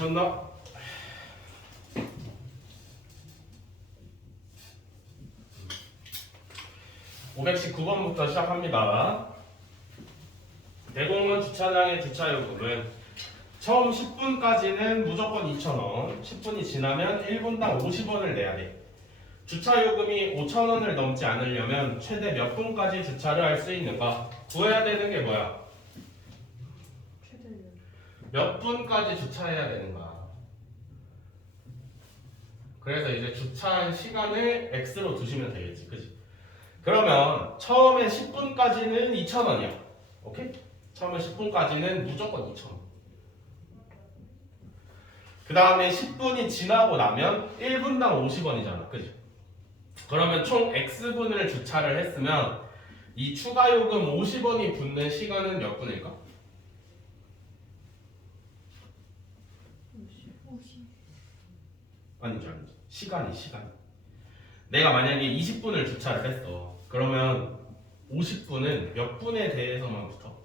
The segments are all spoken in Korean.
미쳤나? 519번부터 시작합니다. 대공원 주차장의 주차요금은 처음 10분까지는 무조건 2,000원, 10분이 지나면 1분당 50원을 내야 돼. 주차요금이 5,000원을 넘지 않으려면 최대 몇 분까지 주차를 할 수 있는가? 구해야 되는 게 뭐야? 몇 분까지 주차해야 되는가? 그래서 이제 주차한 시간을 X로 두시면 되겠지, 그치? 그러면 처음에 10분까지는 2,000원이야. 오케이? 처음에 10분까지는 무조건 2,000원. 그 다음에 10분이 지나고 나면 1분당 50원이잖아. 그치? 그러면 총 X분을 주차를 했으면 이 추가 요금 50원이 붙는 시간은 몇 분일까? 50. 아니죠. 시간이. 내가 만약에 20분을 주차를 했어. 그러면 50분은 몇 분에 대해서만 붙어?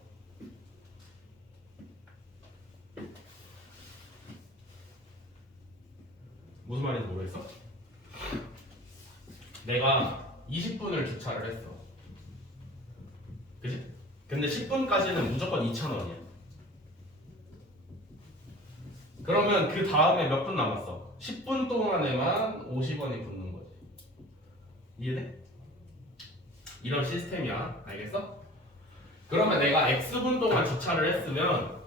무슨 말인지 모르겠어? 내가 20분을 주차를 했어. 그치? 근데 10분까지는 무조건 2,000원이야. 그러면 그 다음에 몇 분 남았어? 10분 동안에만 50원이 붙는 거지. 이해돼? 이런 시스템이야. 알겠어? 그러면 내가 X분 동안 주차를 했으면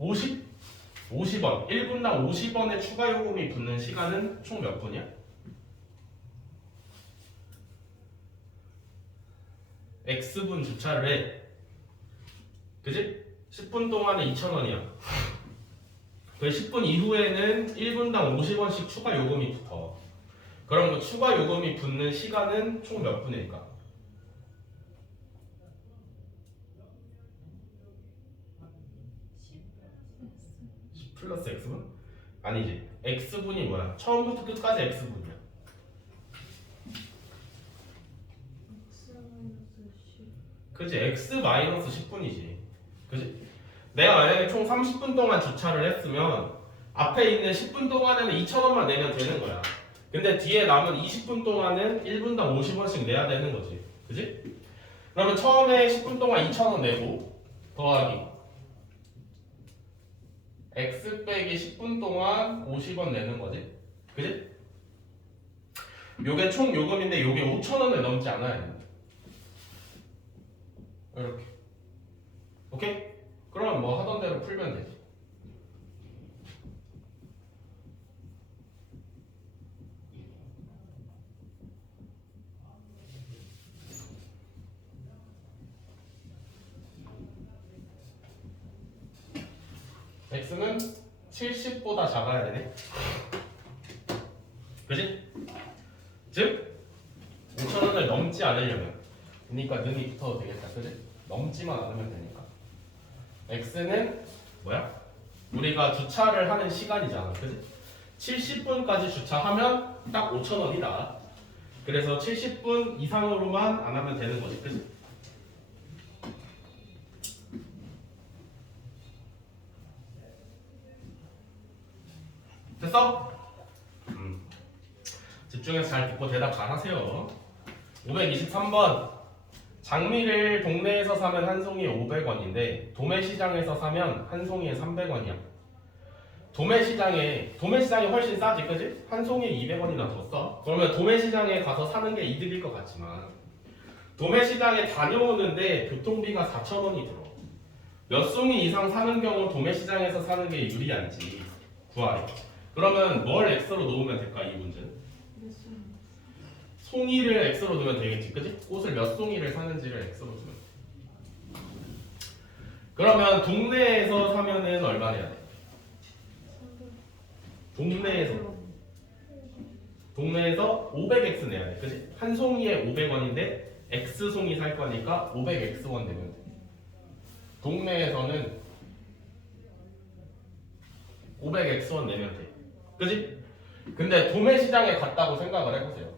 50원, 1분당 50원의 추가 요금이 붙는 시간은 총 몇 분이야? X분 주차를 해. 그치? 10분 동안에 2,000원이야. 그 10분 이후에는 1분당 50원씩 추가 요금이 붙어. 그럼 그 추가 요금이 붙는 시간은 총 몇 분일까? 10 플러스 X분? 아니지. X분이 뭐야? 처음부터 끝까지 X분이야. 그치? X 마이너스 10분이지. 그치? 내가 만약에 총 30분 동안 주차를 했으면 앞에 있는 10분 동안에는 2,000원만 내면 되는 거야. 근데 뒤에 남은 20분 동안은 1분당 50원씩 내야 되는 거지. 그치? 그러면 처음에 10분 동안 2,000원 내고 더하기 X 빼기 10분 동안 50원 내는 거지. 그치? 요게 총 요금인데 요게 5,000원을 넘지 않아야 돼. 이렇게. 오케이? 그럼 뭐 하던 대로 풀면 되지. X는 70보다 작아야 되네. 그치? 즉 5,000원을 넘지 않으려면, 그러니까 능이 붙어도 되겠다. 그치? 넘지만 않으면 되니까. X는 뭐야? 우리가 주차를 하는 시간이잖아. 그치? 70분까지 주차하면 딱 5,000원이다. 그래서 70분 이상으로만 안 하면 되는 거지. 그치? 됐어? 집중해서 잘 듣고 대답 잘 하세요. 523번. 장미를 동네에서 사면 한 송이에 500원인데 도매시장에서 사면 한 송이에 300원이야. 도매시장이 훨씬 싸지, 그지? 한 송이에 200원이나 더 써. 그러면 도매시장에 가서 사는 게 이득일 것 같지만 도매시장에 다녀오는데 교통비가 4,000원이 들어. 몇 송이 이상 사는 경우 도매시장에서 사는 게 유리한지 구하래. 그러면 뭘 X로 놓으면 될까, 이 문제는? 송이를 X로 두면 되겠지, 그치? 꽃을 몇 송이를 사는지를 X로 두면 돼. 그러면 동네에서 사면은 얼마 내야 돼? 동네에서 500X 내야 돼, 그치? 한 송이에 500원인데 X 송이 살 거니까 500X원 내면 돼. 동네에서는 500X원 내면 돼, 그치? 근데 도매시장에 갔다고 생각을 해보세요.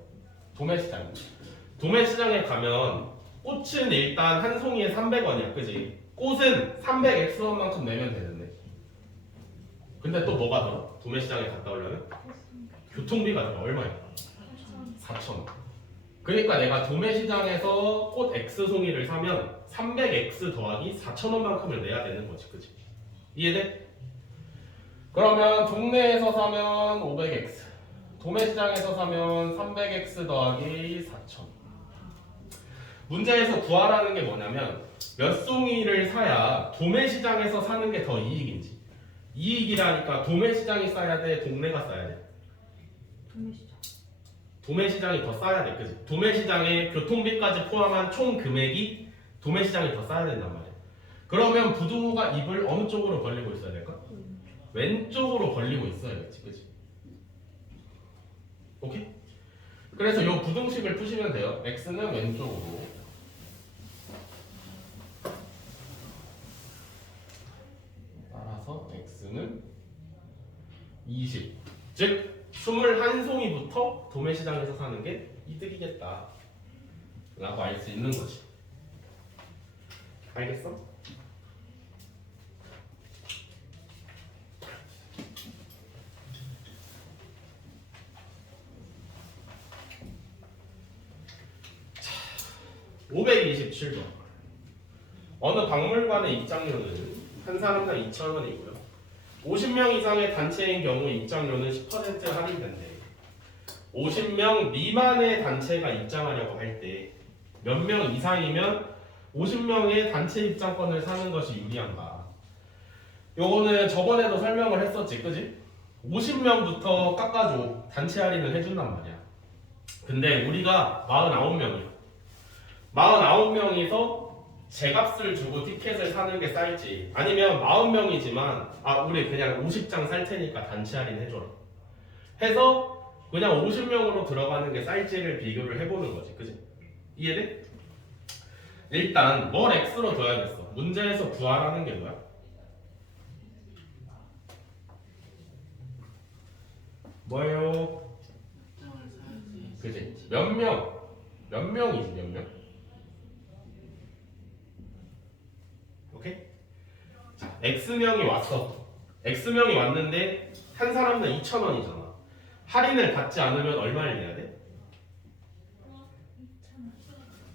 도매시장에 가면 꽃은 일단 한 송이에 300원이야, 그지? 꽃은 300X원만큼 내면 되는데 근데 또 뭐가 들어? 도매시장에 갔다 오려면 교통비가 들어. 얼마야? 4,000원. 그러니까 내가 도매시장에서 꽃 X 송이를 사면 300X 더하기 4,000원만큼을 내야 되는 거지, 그치? 이해돼? 그러면 동네에서 사면 500X, 도매시장에서 사면 300X 더하기 4,000. 문제에서 구하라는 게 뭐냐면 몇 송이를 사야 도매시장에서 사는 게 더 이익인지. 이익이라니까 도매시장이 싸야 돼, 동네가 싸야 돼? 도매시장. 도매시장이 더 싸야 돼, 그치? 도매시장에 교통비까지 포함한 총 금액이 도매시장이 더 싸야 된단 말이야. 그러면 부동호가 입을 어느 쪽으로 벌리고 있어야 될까? 왼쪽으로 벌리고 있어야겠지, 그치? 오케이? 그래서 이 부등식을 푸시면 돼요. x는 왼쪽으로, 따라서 x는 20, 즉 21송이부터 도매시장에서 사는 게 이득이겠다 라고 알 수 있는 거지. 알겠어? 자, 527번. 어느 박물관의 입장료는 한 사람당 2,000원이고요. 50명 이상의 단체인 경우 입장료는 10% 할인된대. 50명 미만의 단체가 입장하려고 할 때 몇 명 이상이면 50명의 단체 입장권을 사는 것이 유리한가? 요거는 저번에도 설명을 했었지, 그지? 50명부터 깎아줘. 단체 할인을 해준단 말이야. 근데 우리가 49명이야. 49명이서 제값을 주고 티켓을 사는 게 쌀지, 아니면 40명이지만 우리 그냥 50장 살 테니까 단체 할인 해줘라 해서 그냥 50명으로 들어가는 게 쌀지를 비교를 해보는 거지, 그지? 이해돼? 일단 뭘 x로 둬야겠어. 문제에서 구하라는 게 뭐야? 뭐예요? 그지? 몇 명? 몇 명이지, 몇 명? 오케이? 자, x명이 왔어. x명이 왔는데 한 사람당 2,000원이잖아. 할인을 받지 않으면 얼마를 내야 돼?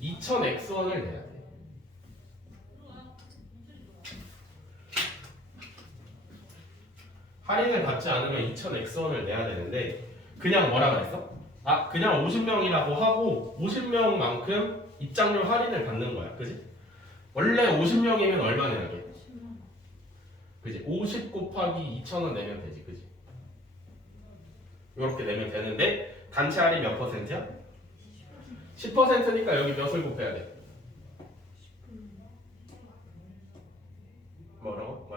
2,000x원을 내야 돼. 할인을 받지 않으면 2,000x원을 내야 되는데 그냥 뭐라 그랬어? 그냥 50명이라고 하고 50명만큼 입장료 할인을 받는 거야, 그지? 원래 50명이면 얼마 내야 돼? 10만. 그지? 50 곱하기 2,000원 내면 되지, 그지? 이렇게 내면 되는데 단체 할인 몇 %야? 10%니까 여기 몇을 곱해야 돼? 뭐라고?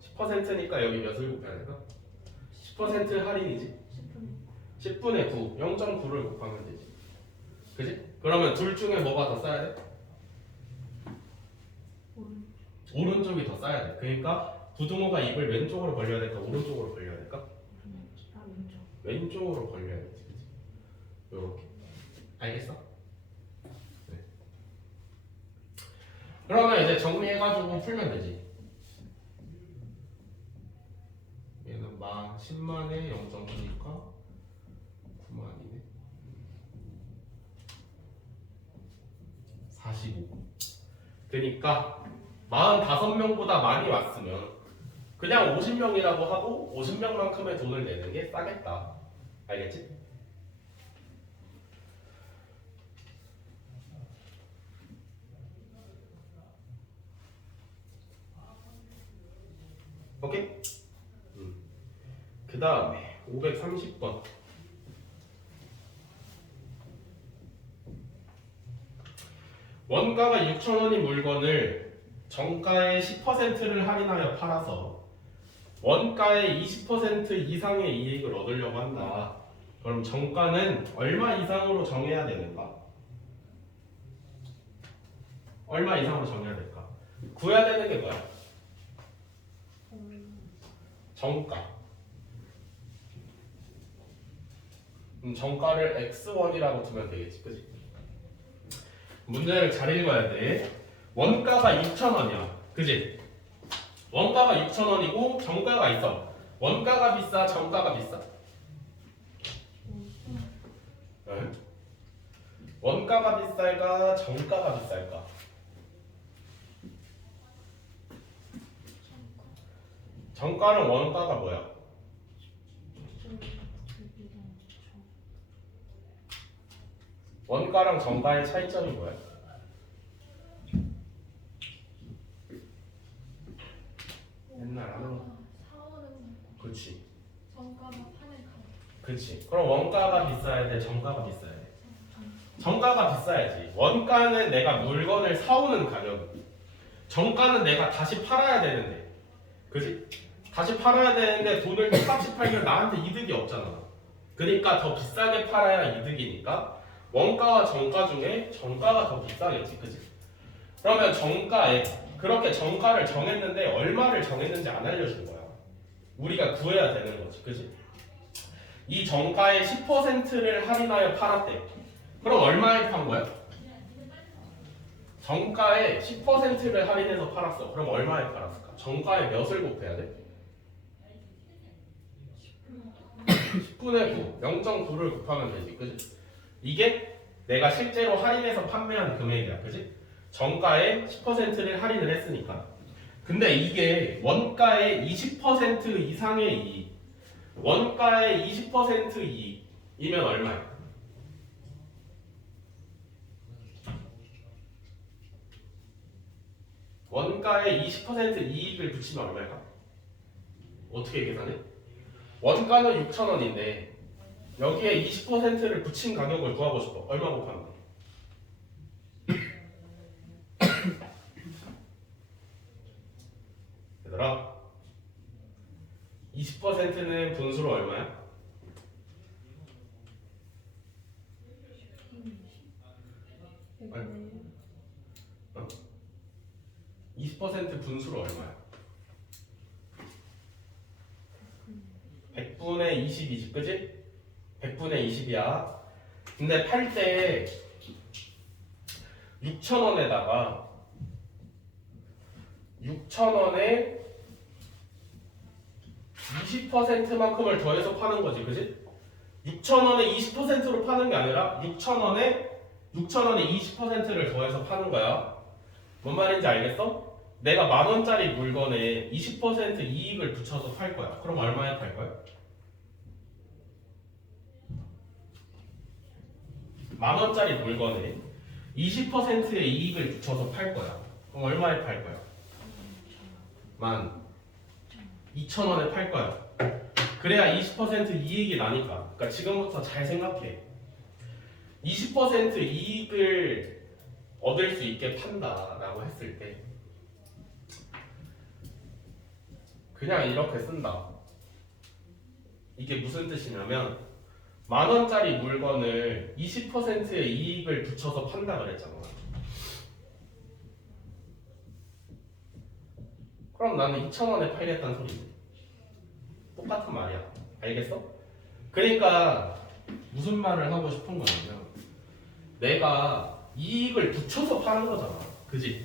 10%니까 여기 몇을 곱해야 될까? 10% 할인이지? 10분의 9, 0.9를 곱하면 되지, 그지? 그러면 둘 중에 뭐가 더 싸야 돼? 오른쪽이 더 싸야 돼. 그러니까 부등호가 입을 왼쪽으로 벌려야 될까? 오른쪽으로 벌려야 될까? 왼쪽. 왼쪽으로 벌려야겠지, 그지? 요렇게. 알겠어? 네. 그러면 이제 정리해가지고 풀면 되지. 얘는 10만에 0.9니까 9만이네. 45. 그러니까 45명보다 많이 왔으면 그냥 50명이라고 하고 50명만큼의 돈을 내는 게 싸겠다. 알겠지? 오케이? 그 다음에 530번. 원가가 6,000원인 물건을 정가의 10%를 할인하여 팔아서 원가의 20% 이상의 이익을 얻으려고 한다. 그럼 정가는 얼마 이상으로 정해야 되는가? 얼마 이상으로 정해야 될까? 구해야 되는 게 뭐야? 정가. 정가를 x1이라고 두면 되겠지, 그지? 문제를 잘 읽어야 돼. 원가가 6,000원이야, 그지? 원가가 6,000원이고 정가가 있어. 원가가 비싸, 정가가 비싸? 응? 원가가 비쌀까, 정가가 비쌀까? 정가는 원가가 뭐야? 원가랑 정가의 차이점이 뭐야? 옛날 하는 거. 사오는 그치. 정가가 파는 가격. 그치. 그럼 원가가 비싸야 돼, 정가가 비싸야 돼? 정가가 비싸야지. 원가는 내가 물건을 사오는 가격. 정가는 내가 다시 팔아야 되는데. 그지? 다시 팔아야 되는데 돈을 똑같이 팔면 나한테 이득이 없잖아. 그러니까 더 비싸게 팔아야 이득이니까 원가와 정가 중에 정가가 더 비싸겠지. 그지? 그러면 정가에 그렇게 정가를 정했는데 얼마를 정했는지 안 알려준 거야. 우리가 구해야 되는 거지. 그지? 이 정가의 10%를 할인하여 팔았대. 그럼 얼마에 판 거야? 정가의 10%를 할인해서 팔았어. 그럼 얼마에 팔았을까? 정가의 몇을 곱해야 돼? 10분의 9, 0.9를 곱하면 되지. 그지? 이게 내가 실제로 할인해서 판매한 금액이야. 그지? 정가의 10%를 할인을 했으니까. 근데 이게 원가의 20% 이상의 이익, 원가의 20% 이익이면 얼마야? 원가에 20% 이익을 붙이면 얼마일까? 어떻게 계산해? 원가는 6,000원인데 여기에 20%를 붙인 가격을 구하고 싶어. 얼마 곱하면 돼? 얘들아 20%는 분수로 얼마야? 20% 분수로 얼마야? 100분의 20이지, 그지? 100분의 20이야. 근데 팔 때 6,000원에다가 6,000원에 20%만큼을 더해서 파는 거지, 그지? 6,000원에 20%로 파는 게 아니라 6,000원에 20%를 더해서 파는 거야. 뭔 말인지 알겠어? 내가 10,000원짜리 물건에 20% 이익을 붙여서 팔 거야. 그럼 얼마에 팔 거야? 10,000원짜리 물건에 20%의 이익을 붙여서 팔 거야. 그럼 얼마에 팔 거야? 12,000원에 팔 거야. 그래야 20% 이익이 나니까. 그러니까 지금부터 잘 생각해. 20% 이익을 얻을 수 있게 판다라고 했을 때 그냥 이렇게 쓴다. 이게 무슨 뜻이냐면 10,000원짜리 물건을 20%의 이익을 붙여서 판다 그랬잖아. 그럼 나는 2,000원에 팔겠다는 소리지. 똑같은 말이야. 알겠어? 그러니까 무슨 말을 하고 싶은 거냐면 내가 이익을 붙여서 파는 거잖아. 그지?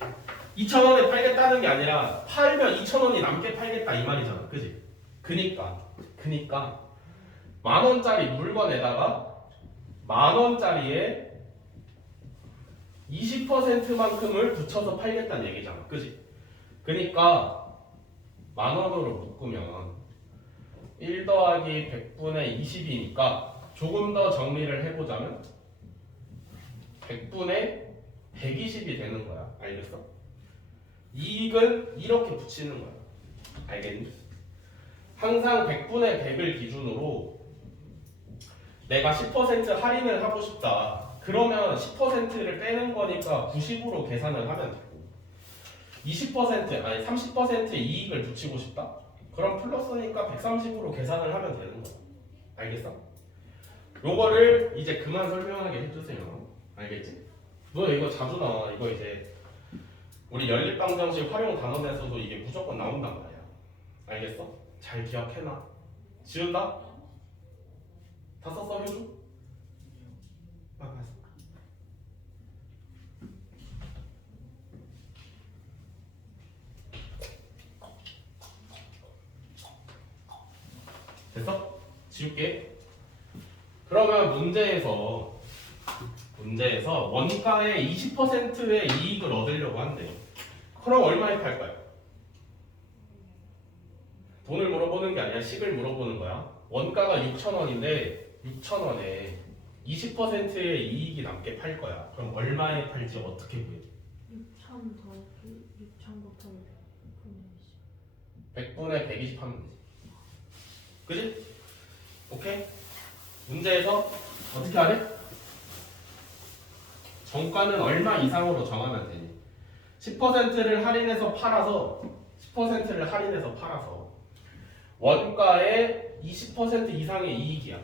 2,000원에 팔겠다는 게 아니라 팔면 2,000원이 남게 팔겠다 이 말이잖아. 그지? 그니까 10,000원짜리 물건에다가 10,000원짜리에 20%만큼을 붙여서 팔겠다는 얘기잖아. 그지? 그니까 10,000원으로 묶으면 1 더하기 100분의 20이니까 조금 더 정리를 해보자면 100분의 120이 되는 거야. 알겠어? 이익은 이렇게 붙이는 거야. 알겠니? 항상 100분의 100을 기준으로 내가 10% 할인을 하고 싶다. 그러면 10%를 빼는 거니까 90으로 계산을 하면 되고 20% 아니 30% 이익을 붙이고 싶다? 그럼 플러스니까 130으로 계산을 하면 되는 거야. 알겠어? 요거를 이제 그만 설명하게 해주세요. 알겠지? 너 이거 자주 나와. 이거 이제 우리 연립방정식 활용 단원에서도 이게 무조건 나온단 말이야. 알겠어? 잘 기억해놔. 지운다? 다 썼어 효주? 봤어. 지울게. 그러면 문제에서 원가의 20%의 이익을 얻으려고 한대요. 그럼 얼마에 팔까요? 돈을 물어보는 게 아니라 식을 물어보는 거야. 원가가 6,000원인데 6,000원에 20%의 이익이 남게 팔 거야. 그럼 얼마에 팔지 어떻게 구해? 6,000 더하기 6,000부터 100분의 120 하면 되지. 그지? 오케이? 문제에서 어떻게 하래? 정가는 얼마 이상으로 정하면 되니? 10%를 할인해서 팔아서 10%를 할인해서 팔아서 원가의 20% 이상의 이익이야.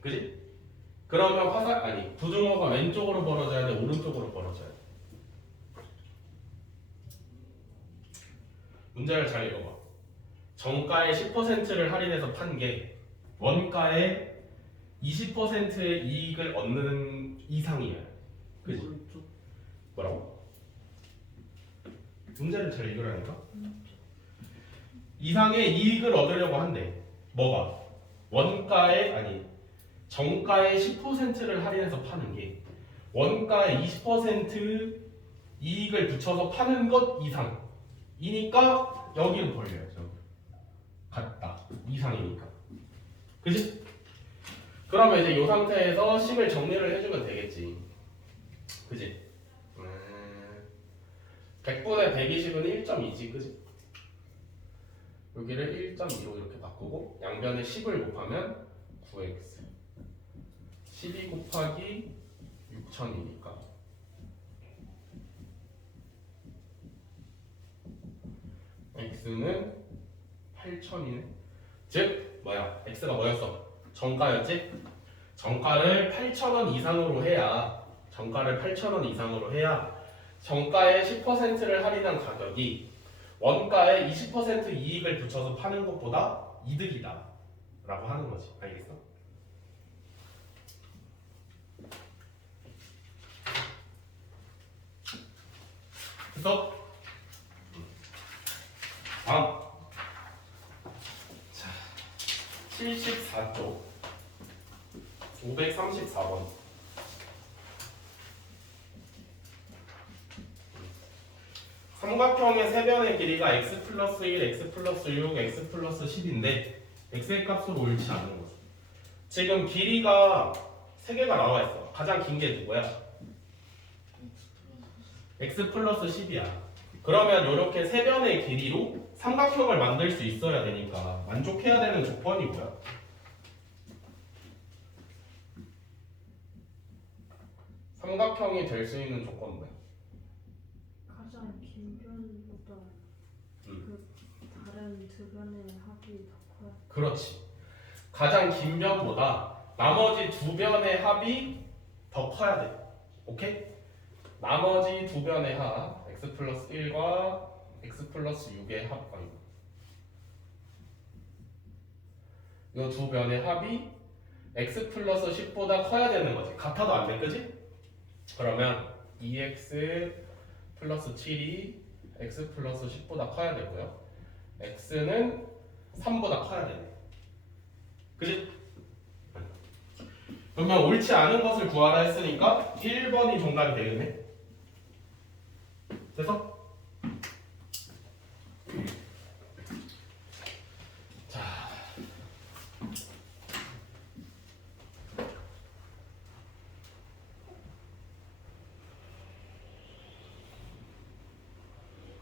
그지? 그러면 부등호가 왼쪽으로 벌어져야 돼, 오른쪽으로 벌어져야 돼. 문제를 잘 읽어봐. 정가의 10%를 할인해서 판 게 원가의 20%의 이익을 얻는 이상이야. 그지? 뭐라고? 문제를 잘 읽으라니까? 이상의 이익을 얻으려고 한대. 뭐가? 정가의 10%를 할인해서 파는 게 원가의 20% 이익을 붙여서 파는 것 이상이니까 여기를 벌려야죠. 같다. 이상이니까. 그지? 그러면 이제 이 상태에서 식을 정리를 해주면 되겠지. 그지? 100분의 120은 1.2지. 그지? 여기를 1.2로 이렇게 바꾸고 양변에 10을 곱하면 9x 12 곱하기 6,000이니까 x는 8,000이네. 즉 뭐야? x가 뭐였어? 정가였지? 정가를 8,000원 이상으로 해야 정가의 10%를 할인한 가격이 원가의 20% 이익을 붙여서 파는 것보다 이득이다 라고 하는 거지. 알겠어? 됐어? 다음. 자, 74쪽 534번. 삼각형의 세변의 길이가 x 플러스 1, x 플러스 6, x 플러스 10인데 x의 값으로 옳지 않은 거죠. 지금 길이가 3개가 나와 있어. 가장 긴 게 누구야? x 플러스 10이야. 그러면 이렇게 세변의 길이로 삼각형을 만들 수 있어야 되니까 만족해야 되는 조건이 뭐야? 삼각형이 될 수 있는 조건 뭐야? 가장 긴 변보다 그 다른 두 변의 합이 더 커요. 그렇지. 가장 긴 변보다 나머지 두 변의 합이 더 커야 돼. 오케이? 나머지 두 변의 합 x 플러스 1과 x 플러스 6의 합 이 두 변의 합이 x 플러스 10보다 커야 되는 거지. 같아도 안 돼, 그지? 그러면 2x 플러스 7이 x 플러스 10보다 커야 되고요. x는 3보다 커야 되네. 그지? 그러면 옳지 않은 것을 구하라 했으니까 1번이 정답이 되겠네. 됐어? 자,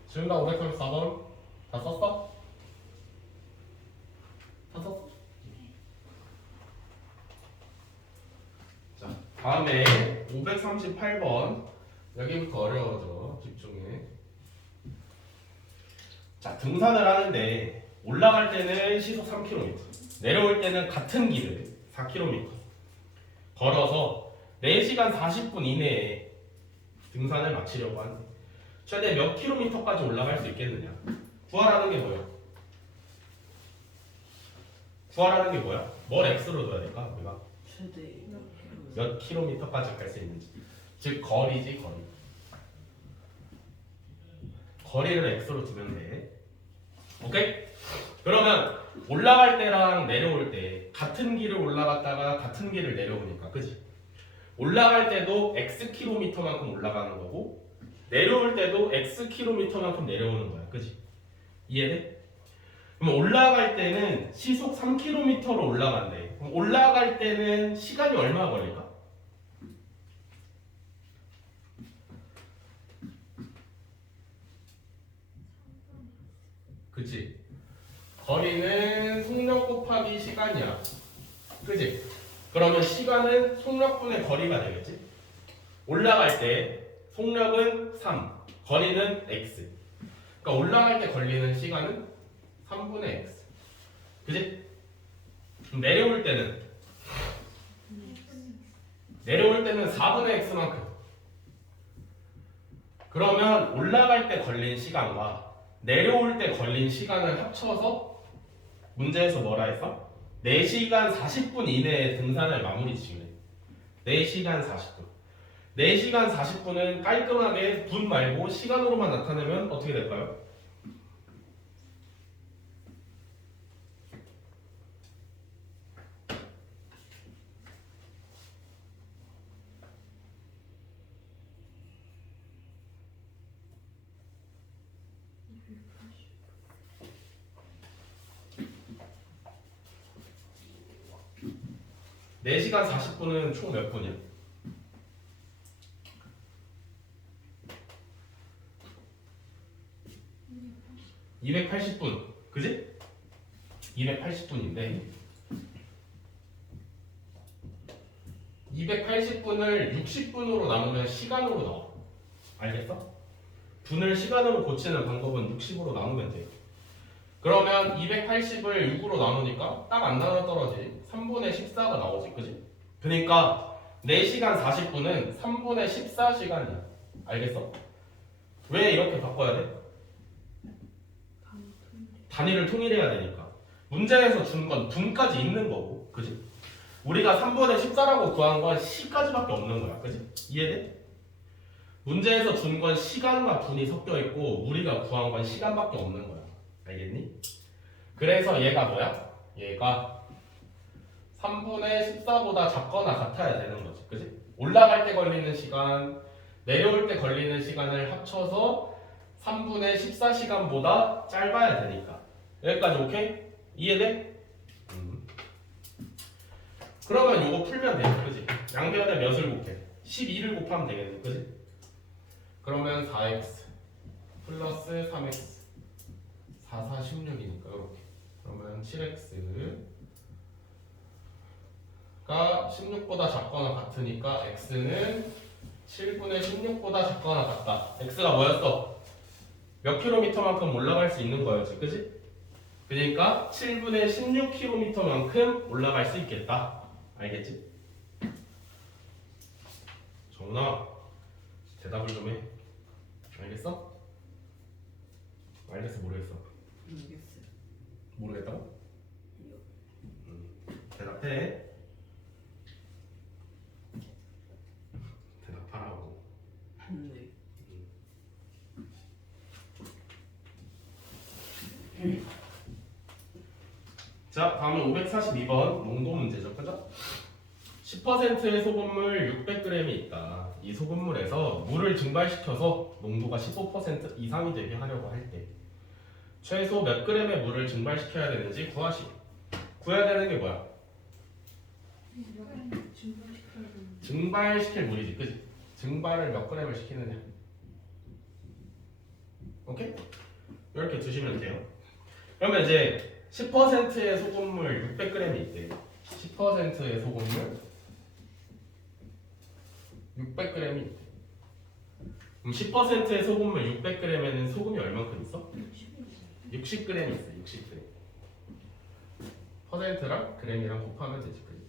질문당 534번 다 썼어? 다 썼어? 자, 다음에 538번 여기부터 어려워져. 집중해. 자, 등산을 하는데 올라갈 때는 시속 3km, 내려올 때는 같은 길을 4km 걸어서 4시간 40분 이내에 등산을 마치려고 하는데 최대 몇 킬로미터까지 올라갈 수 있겠느냐? 구하라는 게 뭐야? 뭘 x로 둬야 될까? 우리가 최대 몇 킬로미터까지 갈 수 있는지. 즉 거리지, 거리. 거리를 x로 두면 돼. 오케이? 그러면 올라갈 때랑 내려올 때 같은 길을 올라갔다가 같은 길을 내려오니까 그지? 올라갈 때도 x 킬로미터만큼 올라가는 거고 내려올 때도 x 킬로미터만큼 내려오는 거야. 그지? 이해돼? 그럼 올라갈 때는 시속 3km로 올라간대. 그럼 올라갈 때는 시간이 얼마 걸릴까? 그치? 거리는 속력 곱하기 시간이야. 그치? 그러면 시간은 속력분의 거리가 되겠지? 올라갈 때 속력은 3, 거리는 x. 그러니까 올라갈 때 걸리는 시간은 3분의 x. 그치? 그럼 내려올 때는 4분의 x만큼. 그러면 올라갈 때 걸린 시간과 내려올 때 걸린 시간을 합쳐서 문제에서 뭐라 했어? 4시간 40분 이내에 등산을 마무리 지으래. 4시간 40분. 4시간 40분은 깔끔하게 분 말고 시간으로만 나타내면 어떻게 될까요? 네 시간 40분은 총 몇 분이야? 280분. 그지? 280분인데 280분을 60분으로 나누면 시간으로 나와. 알겠어? 분을 시간으로 고치는 방법은 60으로 나누면 돼. 그러면 280을 6으로 나누니까 딱 안 나눠 떨어지 3분의 14가 나오지. 그지? 그러니까 4시간 40분은 3분의 14시간이야. 알겠어? 왜 이렇게 바꿔야 돼? 단위를 통일해야 되니까. 문제에서 준 건 분까지 있는 거고. 그지? 우리가 3분의 14라고 구한 건 시까지밖에 없는 거야. 그지? 이해돼? 문제에서 준 건 시간과 분이 섞여 있고 우리가 구한 건 시간밖에 없는 거야. 알겠니? 그래서 얘가 뭐야? 얘가 3분의 14보다 작거나 같아야 되는 거지. 그지? 올라갈 때 걸리는 시간, 내려올 때 걸리는 시간을 합쳐서 3분의 14시간보다 짧아야 되니까. 여기까지 오케이? 이해돼? 그러면 이거 풀면 돼. 그지? 양변에 몇을 곱해? 12를 곱하면 되겠네. 그지? 그러면 4x 플러스 3x 4, 4, 16이니까 이렇게. 그러면 7x가 16보다 작거나 같으니까 x는 7분의 16보다 작거나 같다. x가 뭐였어? 몇 킬로미터만큼 올라갈 수 있는 거였지. 그지? 그러니까 7분의 16킬로미터만큼 올라갈 수 있겠다. 알겠지? 정훈아 대답을 좀 해. 알겠어? 알겠어? 모르겠어? 모르겠어요. 모르겠다고? 대답해. 대답하라고. 네. 자, 다음은 542번 농도 문제죠. 그죠? 10%의 소금물 600g이 있다. 이 소금물에서 물을 증발시켜서 농도가 15% 이상이 되게 하려고 할 때 최소 몇 g의 물을 증발시켜야 되는지 구하시. 구해야 되는 게 뭐야? 증발시켜야 되는 증발시킬 물이지. 그지? 증발을 몇 g을 시키느냐. 오케이? 이렇게 두시면 돼요. 그러면 이제 10%의 소금물 600g이 있대. 10%의 소금물 600g이 있대. 그럼 10%의 소금물 600g에는 소금이 얼마큼 있어? 60g이 있어. 60g. 퍼센트랑 g이랑 곱하면 되지. 그지?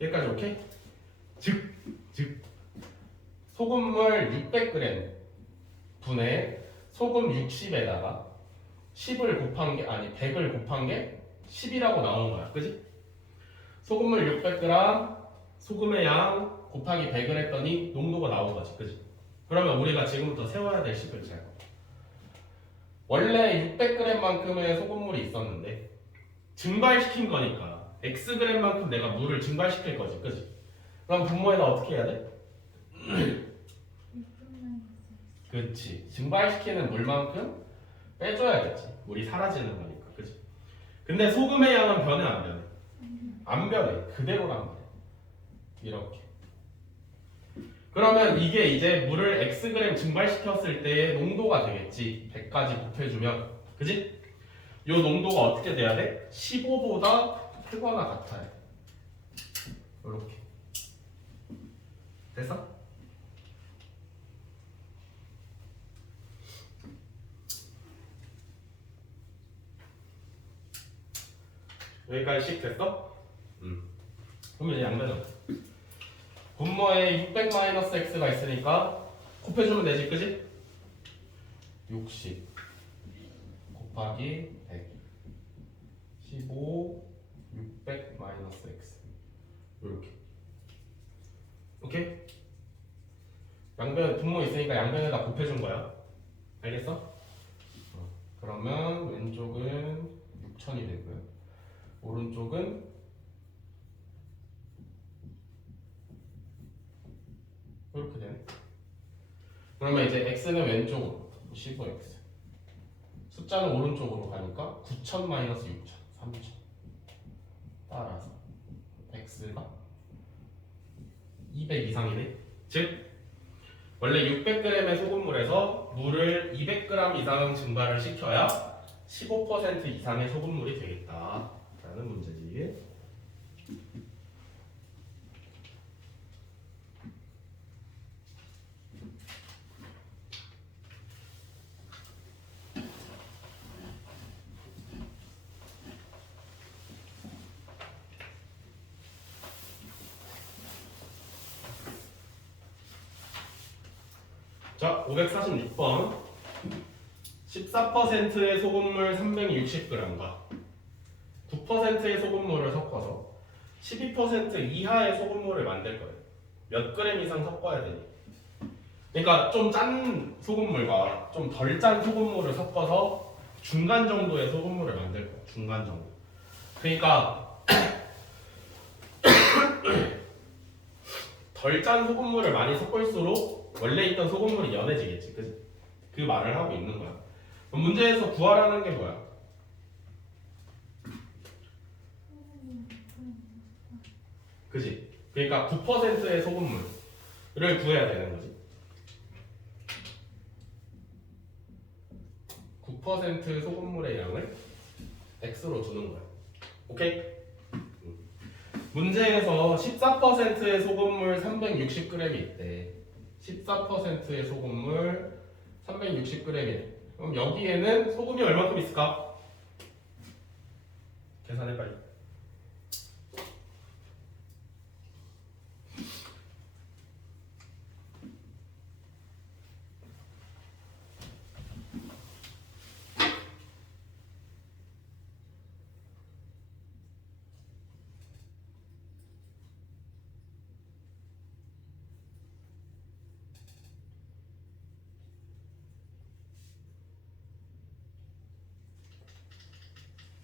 여기까지 오케이? 즉 소금물 600g 분의 소금 60에다가 10을 곱한 게 아니 100을 곱한 게 10이라고 나오는 거야. 그지? 소금물 600g 소금의 양 곱하기 100을 했더니 농도가 나온 거지. 그지? 그러면 우리가 지금부터 세워야 될 식을 잘 봐. 원래 600g만큼의 소금물이 있었는데 증발시킨 거니까 Xg만큼 내가 물을 증발시킬 거지, 그지? 그럼 분모에다 어떻게 해야 돼? 6분의 그렇지. 증발시키는 물만큼 빼줘야겠지. 물이 사라지는 거니까, 그지? 근데 소금의 양은 변해 안 변해? 안 변해. 그대로란 말이야. 이렇게. 그러면 이게 이제 물을 Xg 증발시켰을 때의 농도가 되겠지. 100까지 곱해주면. 그지? 요 농도가 어떻게 돼야 돼? 15보다 크거나 같아야 돼. 이렇게. 됐어? 여기까지 됐어? 그러면 이제 양변은 분모에 600-x가 있으니까 곱해주면 되지, 그지? 60 곱하기 100 15 600-x 이렇게. 오케이? 양변 분모 있으니까 양변에다 곱해준 거야. 알겠어? 그러면 왼쪽은 6000이 되고요. 오른쪽은 이렇게 되네. 그러면 이제 x는 왼쪽으로 15x, 숫자는 오른쪽으로 가니까 9000 - 6000 3000. 따라서 x가 200 이상이네. 즉 원래 600g의 소금물에서 물을 200g 이상 증발을 시켜야 15% 이상의 소금물이 되겠다 라는 문제지. 자, 546번. 14%의 소금물 360g과 9%의 소금물을 섞어서 12% 이하의 소금물을 만들 거예요. 몇 그램 이상 섞어야 되니? 그러니까 좀 짠 소금물과 좀 덜 짠 소금물을 섞어서 중간 정도의 소금물을 만들 거예요. 중간 정도. 그러니까 덜 짠 소금물을 많이 섞을수록 원래 있던 소금물이 연해지겠지, 그지? 그 말을 하고 있는 거야. 그럼 문제에서 구하라는 게 뭐야? 그지? 그러니까 9%의 소금물을 구해야 되는 거지. 9% 소금물의 양을 x로 두는 거야. 오케이? 문제에서 14%의 소금물 360g이 있대. 14%의 소금물 360g이래. 그럼 여기에는 소금이 얼마큼 있을까? 계산해 빨리.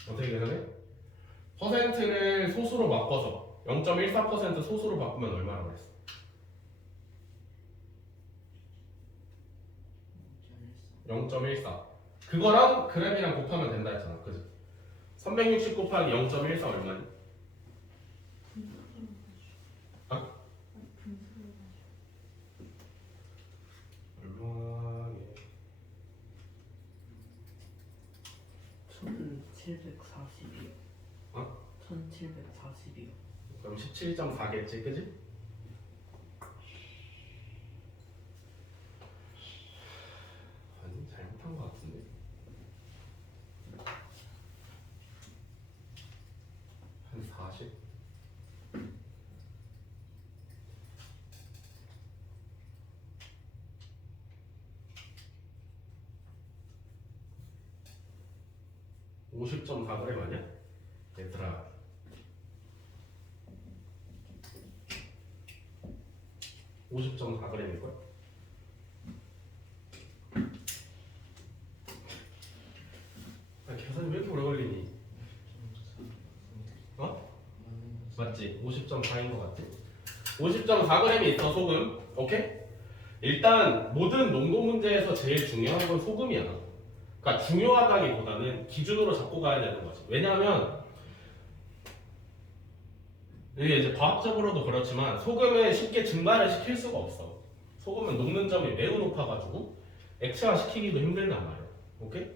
어떻게 계산해? 퍼센트를 소수로 바꿔서 0.14% 소수로 바꾸면 얼마라고 그랬어? 0.14. 그거랑 그램이랑 곱하면 된다 했잖아, 그지? 360 곱하기 0.14 얼마니? 아? 얼마니? 1740이요. 어? 1740이요. 그럼 17.4겠지, 그지? 아니, 잘못한 것 같은데. 한 40? (50.4g) 아니야? 얘들아, (50.4g일걸) 50.4인 것 같지? 50.4g이 있어 소금. 오케이? 일단 모든 농도 문제에서 제일 중요한 건 소금이야. 그러니까 중요하다기보다는 기준으로 잡고 가야 되는 거지. 왜냐하면 이게 이제 과학적으로도 그렇지만 소금을 쉽게 증발을 시킬 수가 없어. 소금은 녹는 점이 매우 높아가지고 액체화 시키기도 힘들단 말이야. 오케이?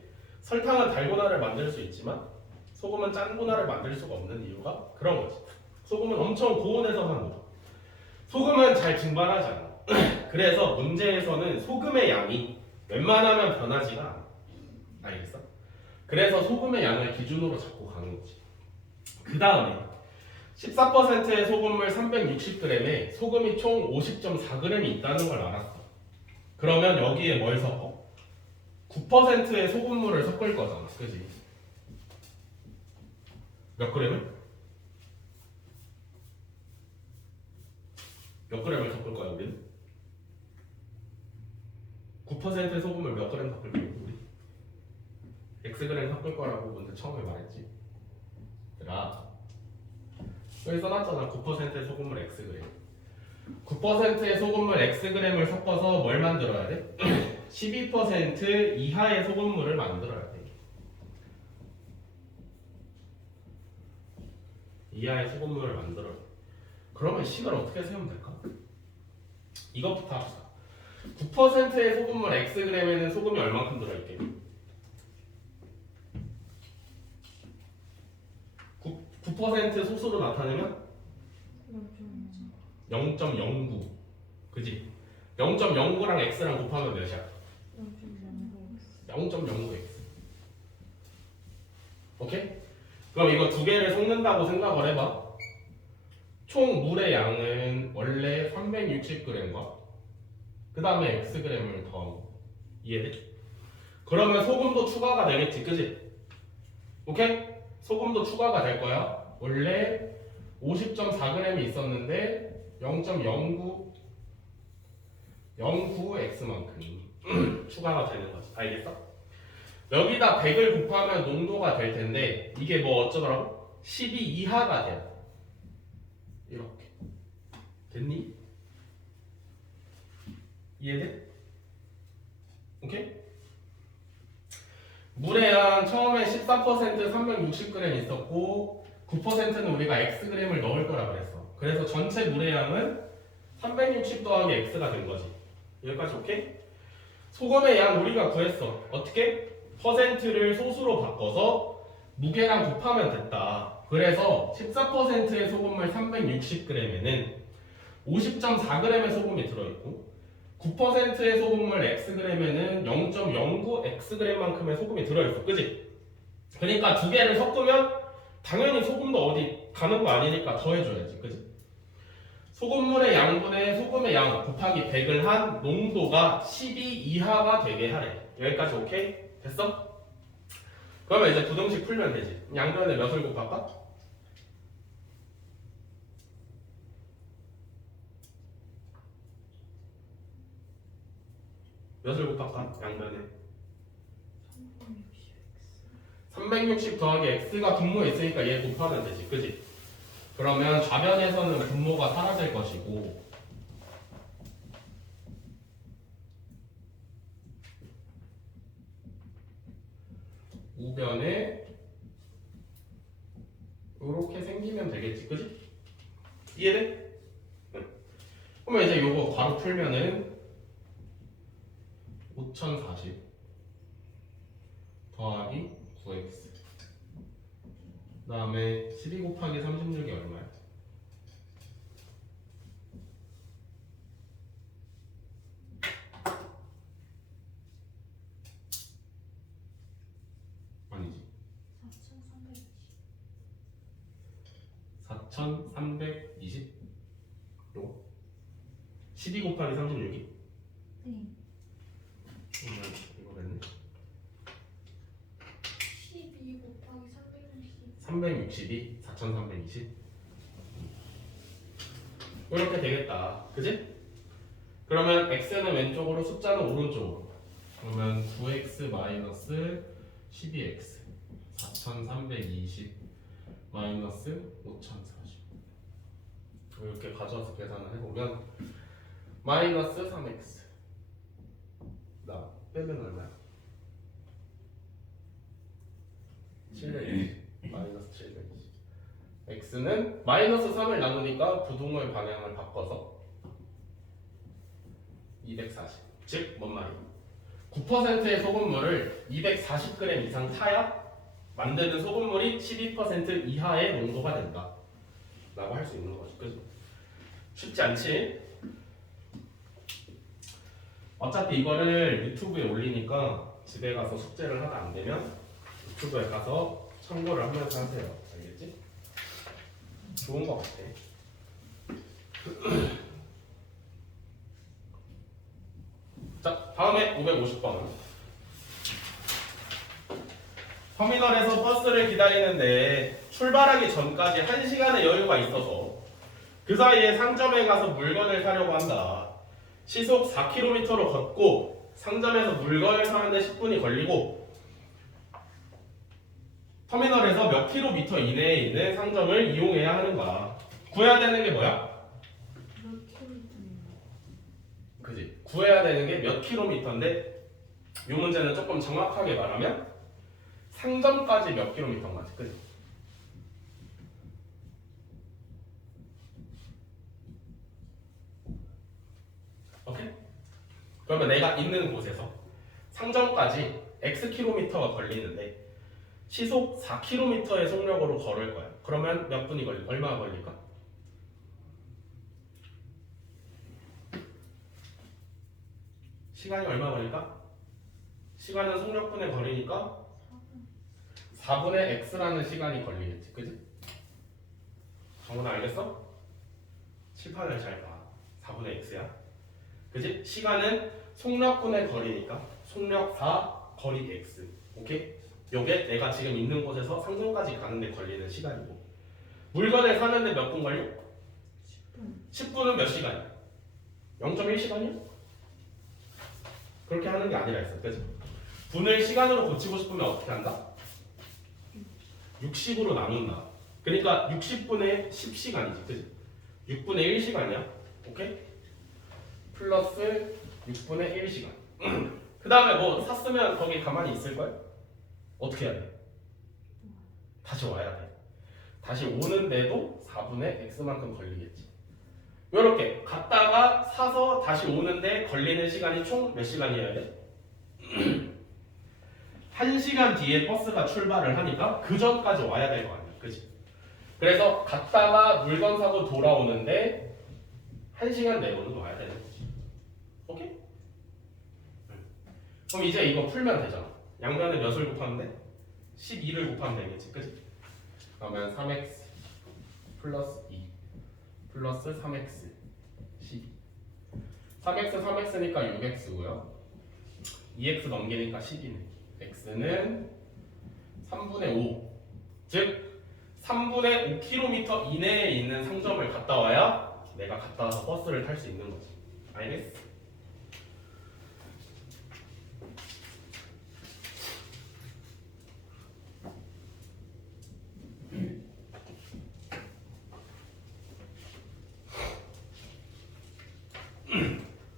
설탕은 달고나를 만들 수 있지만 소금은 짠고나를 만들 수가 없는 이유가 그런 거지. 소금은 엄청 고온에서만 녹아. 소금은 잘 증발하지 않아. 그래서 문제에서는 소금의 양이 웬만하면 변하지가 않아. 알겠어? 그래서 소금의 양을 기준으로 잡고 가는 거지. 그 다음에 14%의 소금물 360g에 소금이 총 50.4g이 있다는 걸 알았어. 그러면 여기에 뭘 섞어? 9%의 소금물을 섞을 거잖아. 그지? 몇 그램을? 몇 그램을 섞을 거야, 우리는? 9%의 소금을 몇 그램 섞을 거야, 우리? X그램 섞을 거라고 먼저 처음에 말했지. 얘들아, 여기 써놨잖아. 9%의 소금물 X그램. 9%의 소금물 X그램을 섞어서 뭘 만들어야 돼? 12% 이하의 소금물을 만들어야 돼. 이하의 소금물을 만들어야 돼. 그러면 식을 어떻게 세우면 될까? 이것부터 합시다. 9%의 소금물 X그램에는 소금이 얼만큼 들어있게? 9% 소수로 나타내면 0.09. 그지? 0.09랑 X랑 곱하면 몇이야? 0.09X. 오케이? 그럼 이거 두 개를 섞는다고 생각을 해봐. 총 물의 양은 원래 360g과 그 다음에 Xg을 더하고. 이해돼? 그러면 소금도 추가가 되겠지, 그지? 오케이? 소금도 추가가 될 거야. 원래 50.4g이 있었는데 0.09X만큼 추가가 되는 거지. 알겠어? 여기다 100을 곱하면 농도가 될 텐데 이게 뭐 어쩌더라고? 12 이하가 돼요. 이렇게. 됐니? 이해돼? 오케이? 물의 양 처음에 14% 360g 있었고 9%는 우리가 Xg을 넣을 거라 그랬어. 그래서 전체 물의 양은 360 더하기 X가 된 거지. 여기까지 오케이? 소금의 양 우리가 구했어. 어떻게? 퍼센트를 소수로 바꿔서 무게랑 곱하면 됐다. 그래서 14%의 소금물 360g에는 50.4g의 소금이 들어있고 9%의 소금물 Xg에는 0.09Xg만큼의 소금이 들어있어. 그지? 그러니까 두 개를 섞으면 당연히 소금도 어디 가는 거 아니니까 더해줘야지. 그지? 소금물의 양분의 소금의 양 곱하기 100을 한 농도가 12 이하가 되게 하래. 여기까지 오케이? 됐어? 그러면 이제 부등식 풀면 되지. 양변에 몇을 곱할까? 몇을 곱할까? 양변에 360 더하기 X가 분모에 있으니까 얘 곱하면 되지. 그지? 그러면 좌변에서는 분모가 사라질 것이고 우변에 이렇게 생기면 되겠지. 그지? 이해돼? 응. 그러면 이제 요거 바로 풀면은 5040 더하기 9x 그 다음에 12 곱하기 36이 얼마야? 아니지 4320 요거 12 곱하기 36이? 네. 이거겠네 12 곱하기 360. 362 4320 이렇게 되겠다. 그지? 그러면 x는 왼쪽으로 숫자는 오른쪽으로 그러면 9x 마이너스 12x 4320 마이너스 5040 이렇게 가져와서 계산을 해보면 마이너스 3x 나 빼면 얼마야? 720 마이너스 720 x는 마이너스 3을 나누니까 부동의 방향을 바꿔서 240 즉 뭔 말이야? 9%의 소금물을 240g 이상 타야 만드는 소금물이 12% 이하의 농도가 된다 라고 할 수 있는 거지. 그죠? 쉽지 않지? 어차피 이거를 유튜브에 올리니까 집에 가서 숙제를 하다 안 되면 유튜브에 가서 참고를 하면서 하세요. 알겠지? 좋은 거 같아. 자, 다음에 550번. 터미널에서 버스를 기다리는데 출발하기 전까지 1시간의 여유가 있어서 그 사이에 상점에 가서 물건을 사려고 한다. 시속 4km로 걷고 상점에서 물건을 사는데 10분이 걸리고 터미널에서 몇 킬로미터 이내에 있는 상점을 이용해야 하는가. 구해야 되는 게 뭐야? 몇 킬로미터인가? 그지? 구해야 되는 게 몇 킬로미터인데 이 문제는 조금 정확하게 말하면 상점까지 몇 킬로미터인 거지, 그지? 오케이? 그러면 내가 있는 곳에서 상점까지 x 킬로미터가 걸리는데 시속 4km의 속력으로 걸을 거야. 그러면 몇 분이 걸릴까? 얼마나 걸릴까? 시간이 얼마 걸릴까? 시간은 속력분의 거리니까 4분의 x라는 시간이 걸리겠지, 그지? 정훈아 알겠어? 칠판을 잘 봐. 4분의 x야, 그지? 시간은 속력분의 거리니까 속력 4, 거리 x. 오케이? 요게 내가 지금 있는 곳에서 상점까지 가는데 걸리는 시간이고 물건을 사는데 몇 분 걸려? 10분. 10분은 몇 시간이야? 0.1시간이야? 그렇게 하는 게 아니라 했어, 그지? 분을 시간으로 고치고 싶으면 어떻게 한다? 60으로 나눈다. 그러니까 60분의 10시간이지, 그지? 6분의 1시간이야. 오케이? 플러스 6분의 1시간. 그 다음에 뭐 샀으면 거기 가만히 있을걸? 어떻게 해야 돼? 다시 와야 돼. 다시 오는데도 4분의 x만큼 걸리겠지. 요렇게 갔다가 사서 다시 오는데 걸리는 시간이 총 몇 시간이어야 돼? 1시간 뒤에 버스가 출발을 하니까 그 전까지 와야 될 거 아니야, 그치? 그래서 갔다가 물건 사고 돌아오는데 1시간 내로는 와야 되는 거지. 오케이? 그럼 이제 이거 풀면 되잖아. 양변에 몇을 곱하면 돼? 12를 곱하면 되겠지, 그치? 그러면 3x 플러스 2 플러스 3x 12 3x 3x니까 6x고요 2x 넘기니까 10이네. x는 3분의 5 즉 3분의 5km 이내에 있는 상점을 갔다 와야 내가 갔다 와서 버스를 탈 수 있는 거지. 알겠어?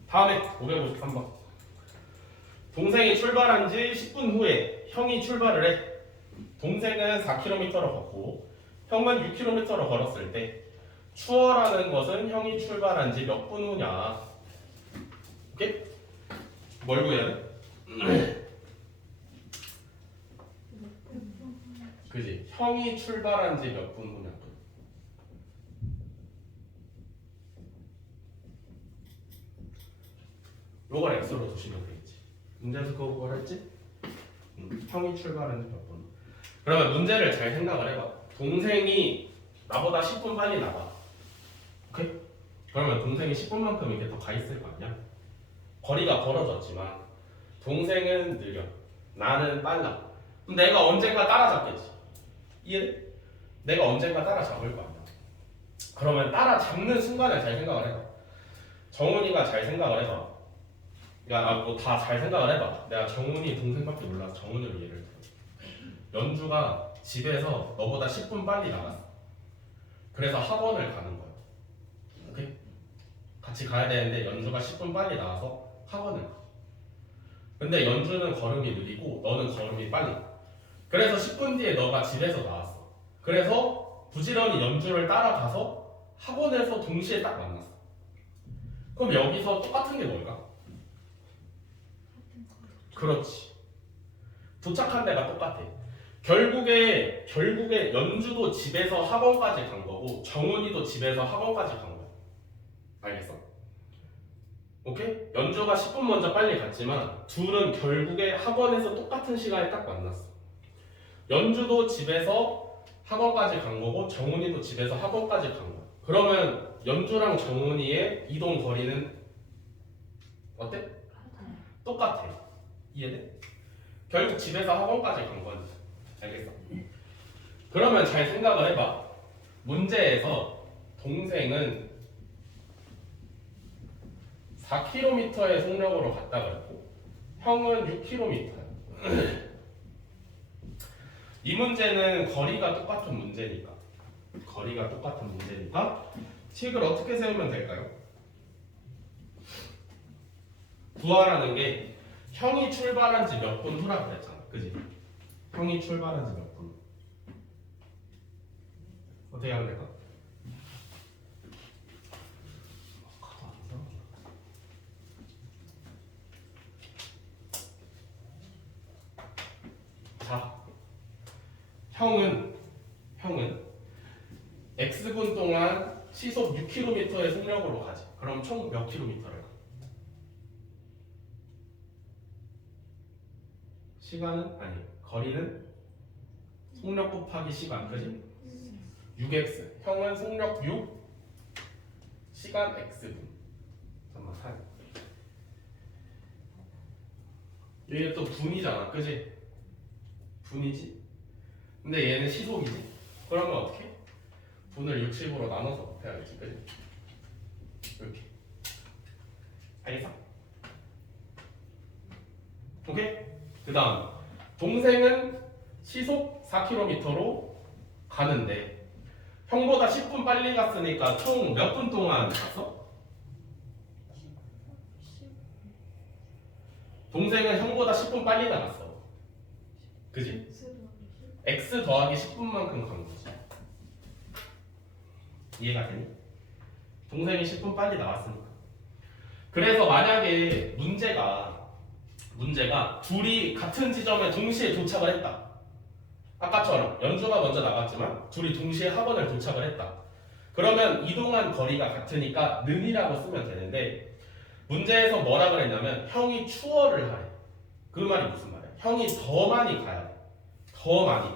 다음에 553번. 동생이 출발한 지 10분 후에 형이 출발을 해. 동생은 4km로 걷고 형은 6km로 걸었을 때 추월하는 것은 형이 출발한 지 몇 분 후냐. 오케이? 뭘 구해야 돼? 그지? 형이 출발한 지 몇 분 후냐. 요걸 x로 두시면 되겠지. 문제에서 그거 구하랬지? 형이 출발한 지 몇 분. 그러면 문제를 잘 생각을 해봐. 동생이 나보다 10분 빨리 나가. 오케이? 그러면 동생이 10분만큼 이렇게 더 가 있을 거 아니야? 거리가 벌어졌지만 동생은 느려. 나는 빨라. 그럼 내가 언젠가 따라잡겠지. 이해돼? 내가 언젠가 따라잡을 거 아니야. 그러면 따라잡는 순간을 잘 생각을 해봐. 정훈이가 잘 생각을 해봐. 야, 뭐 다 잘 생각을 해봐. 내가 정훈이 동생밖에 몰라서 정훈이로 예를 들어. 연주가 집에서 너보다 10분 빨리 나갔어. 그래서 학원을 가는 거야. 같이 가야 되는데 연주가 10분 빨리 나와서 학원을 가. 근데 연주는 걸음이 느리고 너는 걸음이 빨리. 그래서 10분 뒤에 너가 집에서 나왔어. 그래서 부지런히 연주를 따라가서 학원에서 동시에 딱 만났어. 그럼 여기서 똑같은 게 뭘까? 그렇지. 도착한 데가 똑같아. 결국에 연주도 집에서 학원까지 간 거고 정훈이도 집에서 학원까지 간 거야. 알겠어? 오케이? 연주가 10분 먼저 빨리 갔지만 둘은 결국에 학원에서 똑같은 시간에 딱 만났어. 연주도 집에서 학원까지 간 거고 정훈이도 집에서 학원까지 간 거야. 그러면 연주랑 정훈이의 이동 거리는 어때? 똑같아. 이해돼? 결국 집에서 학원까지 간 거지. 알겠어? 그러면 잘 생각을 해봐. 문제에서 동생은 4km의 속력으로 갔다 그랬고 형은 6km야. 이 문제는 거리가 똑같은 문제니까 식을 어떻게 세우면 될까요? 구하라는 게 형이 출발한 지 몇 분 후라 그랬잖아. 그지? 형이 출발한 지 몇 분 후. 어떻게 하면 될까? 자, 형은 X분 동안 시속 6km의 속력으로 가지. 그럼 총 몇 킬로미터를 가? 시간은? 아니, 거리는 속력 곱하기 시간, 그지? 6x. 형은 속력 6, 시간 x분. 잠깐만, 8. 얘 또 분이잖아, 그지? 분이지? 근데 얘는 시속이지? 그러면 어떻게? 분을 60으로 나눠서 해야겠지, 그지? 이렇게. 알겠어? 오케이? 그 다음 동생은 시속 4km로 가는데 형보다 10분 빨리 갔으니까 총 몇 분 동안 갔어? 동생은 형보다 10분 빨리 나갔어. 그지? X 더하기 10분만큼 간 거지. 이해가 되니? 동생이 10분 빨리 나왔으니까. 그래서 만약에 문제가 둘이 같은 지점에 동시에 도착을 했다. 아까처럼 연주가 먼저 나갔지만 둘이 동시에 학원을 도착을 했다. 그러면 이동한 거리가 같으니까 는이라고 쓰면 되는데 문제에서 뭐라 그랬냐면 형이 추월을 하래. 그 말이 무슨 말이야? 형이 더 많이 가야 돼. 더 많이.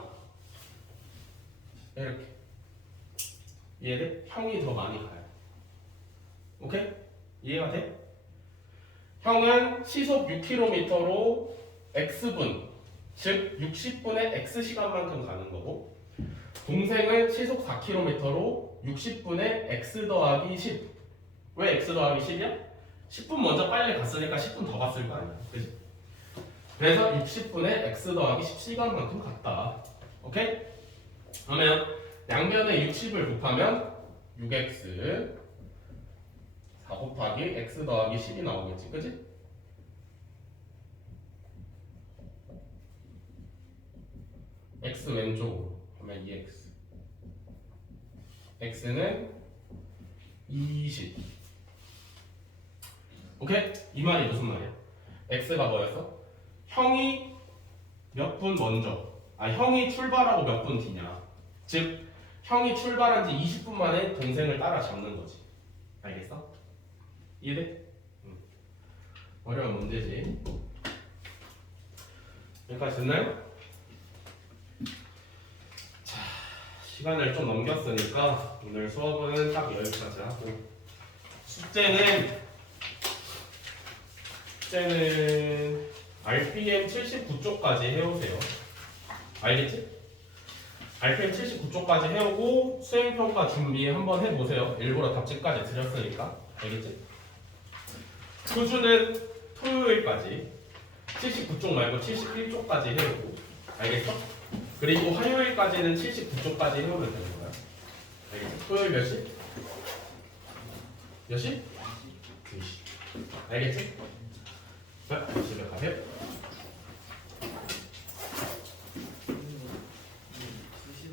이렇게. 이해돼? 형이 더 많이 가야 돼. 오케이? 이해가 돼? 형은 시속 6km로 x분, 즉 60분의 x시간만큼 가는 거고 동생은 시속 4km로 60분의 x 더하기 10. 왜 x 더하기 10이야? 10분 먼저 빨리 갔으니까 10분 더 갔을 거 아니야. 그치? 그래서 60분의 x 더하기 10시간만큼 갔다. 오케이? 그러면 양변에 60을 곱하면 6x 4 곱하기 x 더하기 10이 나오겠지, 그치? x 왼쪽으로 그러면 2x x는 20. 오케이? 이 말이 무슨 말이야? x가 뭐였어? 형이 몇 분 먼저 형이 출발하고 몇 분 뒤냐. 즉 형이 출발한 지 20분 만에 동생을 따라잡는 거지. 알겠어? 이해돼? 응. 어려운 문제지. 여기까지 됐나요? 자, 시간을 좀 넘겼으니까 오늘 수업은 딱 여기까지 하고 숙제는 RPM 79쪽까지 해오세요. 알겠지? RPM 79쪽까지 해오고 수행평가 준비 한번 해보세요. 일부러 답지까지 드렸으니까. 알겠지? 표준은 토요일까지 79쪽 말고 71쪽까지 해오고. 알겠어? 그리고 화요일까지는 79쪽까지 해오면 되는 거야. 알겠지? 토요일 몇 시? 몇 시? 알겠지?